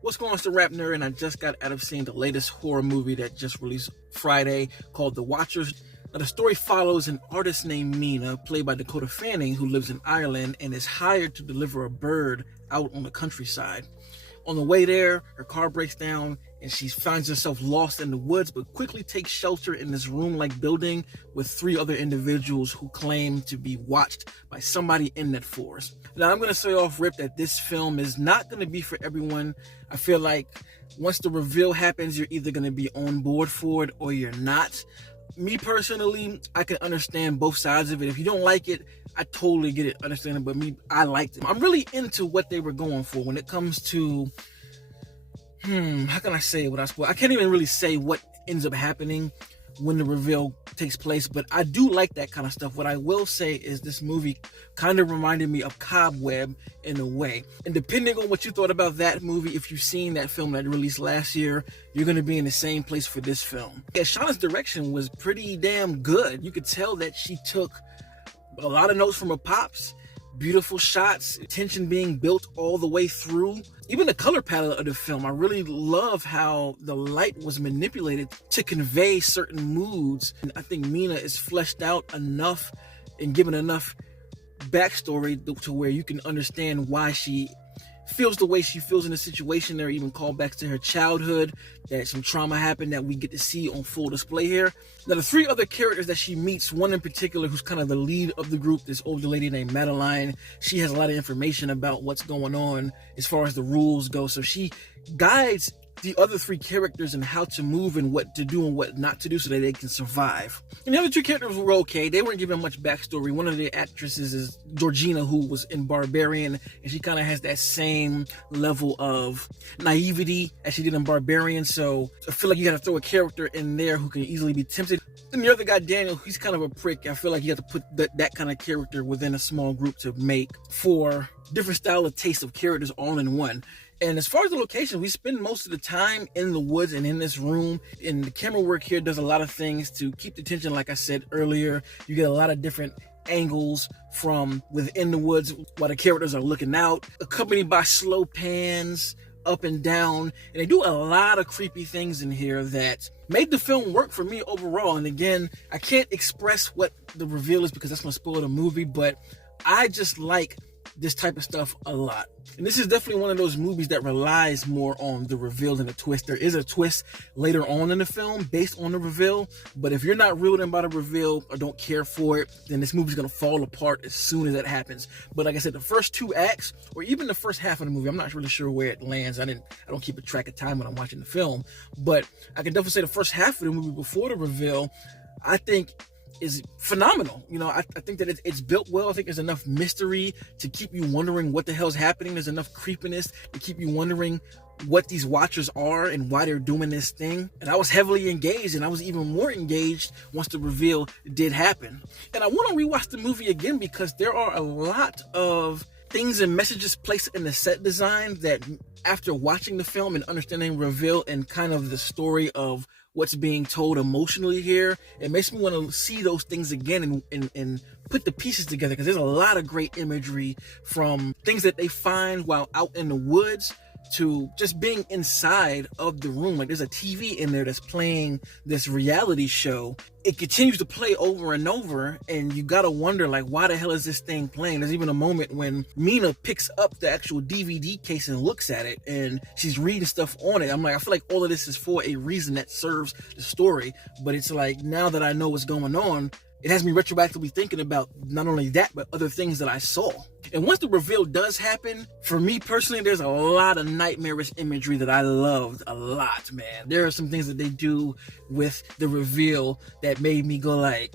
What's going on, it's the RapNerd, and I just got out of seeing the latest horror movie that just released Friday called The Watchers. Now, the story follows an artist named Mina, played by Dakota Fanning, who lives in Ireland and is hired to deliver a bird out on the countryside. On the way there, her car breaks down and she finds herself lost in the woods, but quickly takes shelter in this room-like building with 3 other individuals who claim to be watched by somebody in that forest. Now, I'm going to say off rip that this film is not going to be for everyone. I feel like once the reveal happens, you're either going to be on board for it or you're not. Me personally, I can understand both sides of it. If you don't like it, I totally get it, understand it, but I liked it. I'm really into what they were going for when it comes to, how can I say what I suppose? I can't even really say what ends up happening when the reveal takes place, but I do like that kind of stuff. What I will say is this movie kind of reminded me of Cobweb in a way. And depending on what you thought about that movie, if you've seen that film that released last year, you're going to be in the same place for this film. Yeah, Shauna's direction was pretty damn good. You could tell that she took a lot of notes from her pops. Beautiful shots, tension being built all the way through. Even the color palette of the film, I really love how the light was manipulated to convey certain moods. And I think Mina is fleshed out enough and given enough backstory to where you can understand why she feels the way she feels in the situation. There are even callbacks to her childhood, that some trauma happened that we get to see on full display here. Now, the 3 other characters that she meets, one in particular who's kind of the lead of the group, this older lady named Madeline. She has a lot of information about what's going on as far as the rules go. So she guides the other 3 characters and how to move and what to do and what not to do so that they can survive. And the other 2 characters were okay. They weren't given much backstory. One of the actresses is Georgina, who was in Barbarian, and she kind of has that same level of naivety as she did in Barbarian. So I feel like you got to throw a character in there who can easily be tempted. And the other guy, Daniel, he's kind of a prick. I feel like you have to put that kind of character within a small group to make for different style of taste of characters all in one. And as far as the location, we spend most of the time in the woods and in this room. And the camera work here does a lot of things to keep the tension. Like I said earlier, you get a lot of different angles from within the woods while the characters are looking out, accompanied by slow pans up and down. And they do a lot of creepy things in here that made the film work for me overall. And again, I can't express what the reveal is because that's going to spoil the movie, but I just like this type of stuff a lot. And this is definitely one of those movies that relies more on the reveal than a twist. There is a twist later on in the film based on the reveal, but if you're not reeled in by the reveal or don't care for it, then this movie's gonna fall apart as soon as that happens. But like I said, the first 2 acts, or even the first half of the movie, I'm not really sure where it lands. I don't keep a track of time when I'm watching the film, but I can definitely say the first half of the movie before the reveal, I think is phenomenal. You know, I think that it's built well. I think there's enough mystery to keep you wondering what the hell's happening. There's enough creepiness to keep you wondering what these watchers are and why they're doing this thing. And I was heavily engaged, and I was even more engaged once the reveal did happen. And I want to rewatch the movie again because there are a lot of things and messages placed in the set design that after watching the film and understanding reveal and kind of the story of what's being told emotionally here, it makes me want to see those things again and put the pieces together, because there's a lot of great imagery from things that they find while out in the woods to just being inside of the room. Like, there's a TV in there that's playing this reality show. It continues to play over and over, and you gotta wonder, like, why the hell is this thing playing? There's even a moment when Mina picks up the actual DVD case and looks at it, and she's reading stuff on it. I'm like, I feel like all of this is for a reason that serves the story, but it's like, now that I know what's going on, it has me retroactively thinking about not only that, but other things that I saw. And once the reveal does happen, for me personally, there's a lot of nightmarish imagery that I loved a lot, man. There are some things that they do with the reveal that made me go like,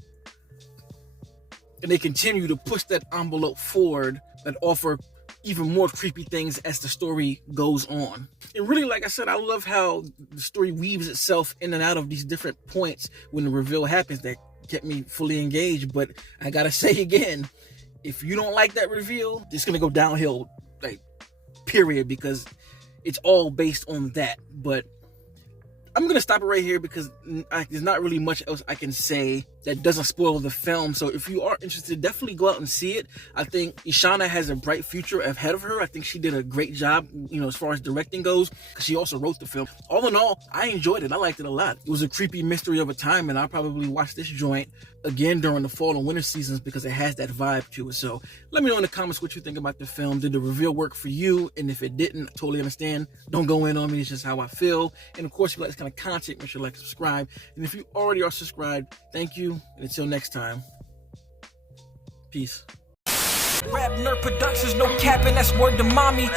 and they continue to push that envelope forward that offer even more creepy things as the story goes on. And really, like I said, I love how the story weaves itself in and out of these different points when the reveal happens that kept me fully engaged. But I gotta say again, if you don't like that reveal, it's gonna go downhill, like, period, because it's all based on that. But I'm gonna stop it right here because there's not really much else I can say that doesn't spoil the film. So if you are interested, definitely go out and see it. I think Ishana has a bright future ahead of her. I think she did a great job, as far as directing goes, because she also wrote the film. All in all, I enjoyed it. I liked it a lot. It was a creepy mystery of a time, and I'll probably watch this joint again during the fall and winter seasons because it has that vibe to it. So let me know in the comments what you think about the film. Did the reveal work for you? And if it didn't, I totally understand. Don't go in on me. It's just how I feel. And of course, if you like this kind of content, make sure to like, subscribe. And if you already are subscribed, thank you. And until next time, peace. RapNerd Productions, no capping, that's word to mommy.